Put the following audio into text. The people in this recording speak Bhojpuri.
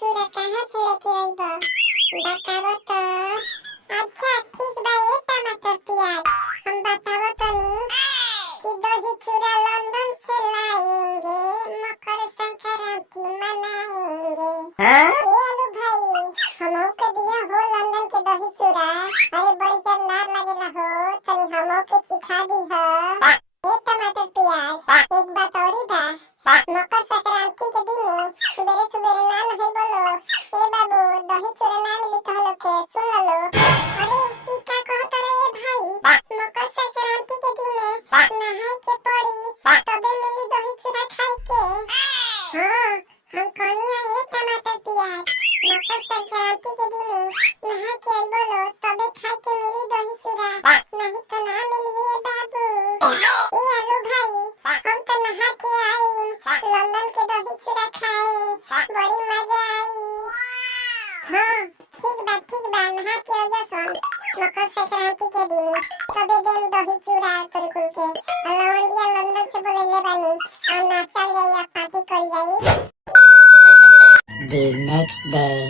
चूड़ा कहाँ से लेके आइबो बतावो तो। अच्छा ठीक बा ये टमाटर प्याज हम बतावो तनी कि दही चूड़ा लंदन से लाएंगे, मकर संक्रांति मनाएंगे। ये आलू भाई हमो के दिया हो लंदन के दही चूड़ा, अरे बड़ी जन्नत लगेला हो, तनी हमो के सिखा दी हो। ये टमाटर प्याज एक बात औरी बा, मकर संक्रांति के दिन सुबेरे सुबेरे ना नहीं बोलो ए बाबू दही चूड़ा ना मिली तो लोग के सुन लो। अरे ई का कहत रे भाई, मकर संक्रांति के दिन नहाय के पड़ी तबे मिली दही चूड़ा खाए के। हां हम कहनी है ये टमाटर प्याज मकर संक्रांति के दिन नहा के आई बोलो तबे खाए के मिली दही चूड़ा, नहीं तो ना मिली रे बाबू। ये आलू भाई हम तो नहा के आई लंदन के दही चूड़ा खाए, बड़ी मजा आई। हाँ ठीक बा नहा के आइया सन मकर संक्रांति के दिन तबे देम दही चूड़ा तोरे कुल के। लवंडिया लंदन से बोलैले बानी आ ना चल जाइया पार्टी कर जाई। The next day.